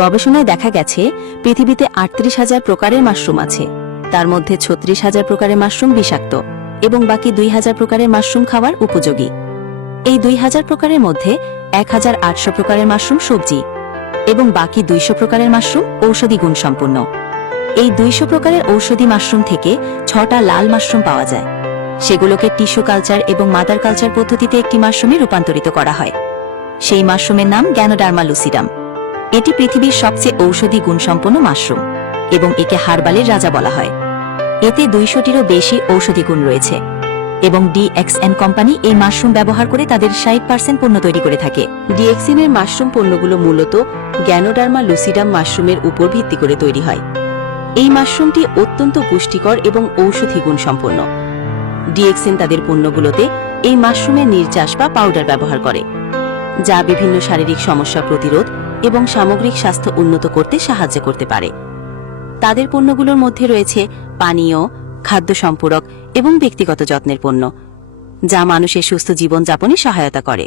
গবেষণায় দেখা গেছে পৃথিবীতে ৩৮,০০০ প্রকারের মাশরুম আছে। তার মধ্যে ৩৬,০০০ প্রকারের মাশরুম বিষাক্ত এবং বাকি ২,০০০ প্রকারের মাশরুম খাওয়ার উপযোগী। এই ২,০০০ প্রকারের মধ্যে ১,৮০০ প্রকারের মাশরুম সবজি এবং বাকি ২০০ প্রকারের মাশরুম ঔষধি গুণসম্পন্ন। এই ২০০ প্রকারের ঔষধি মাশরুম থেকে ৬টা লাল মাশরুম পাওয়া যায়। সেগুলোকে টিস্যু কালচার এবং মাদার কালচার পদ্ধতিতে একটি মাশরুমে রূপান্তরিত করা হয়। সেই মাশরুমের নাম গ্যানোডার্মা লুসিডাম। এটি পৃথিবীর সবচেয়ে ঔষধি গুণসম্পন্ন মাশরুম এবং একে হার্বালের রাজা বলা হয়। এতে ২০০টিরও বেশি ঔষধি গুণ রয়েছে এবং DXN কোম্পানি এই মাশরুম ব্যবহার করে তাদের ৬০% পণ্য তৈরি করে থাকে। DXN এর মাশরুম পণ্যগুলো মূলত গ্যানোডার্মা লুসিডাম মাশরুমের উপর ভিত্তি করে তৈরি হয়। এই মাশরুমটি অত্যন্ত পুষ্টিকর এবং ঔষধি গুণসম্পন্ন। DXN তাদের পণ্যগুলোতে এই মাশরুমের নির্যাস বা পাউডার ব্যবহার করে, যা বিভিন্ন শারীরিক সমস্যা প্রতিরোধ এবং সামগ্রিক স্বাস্থ্য উন্নত করতে সাহায্য করতে পারে। তাদের পণ্যগুলোর মধ্যে রয়েছে পানীয়, খাদ্য সম্পূরক এবং ব্যক্তিগত যত্নের পণ্য, যা মানুষের সুস্থ জীবনযাপনে সহায়তা করে।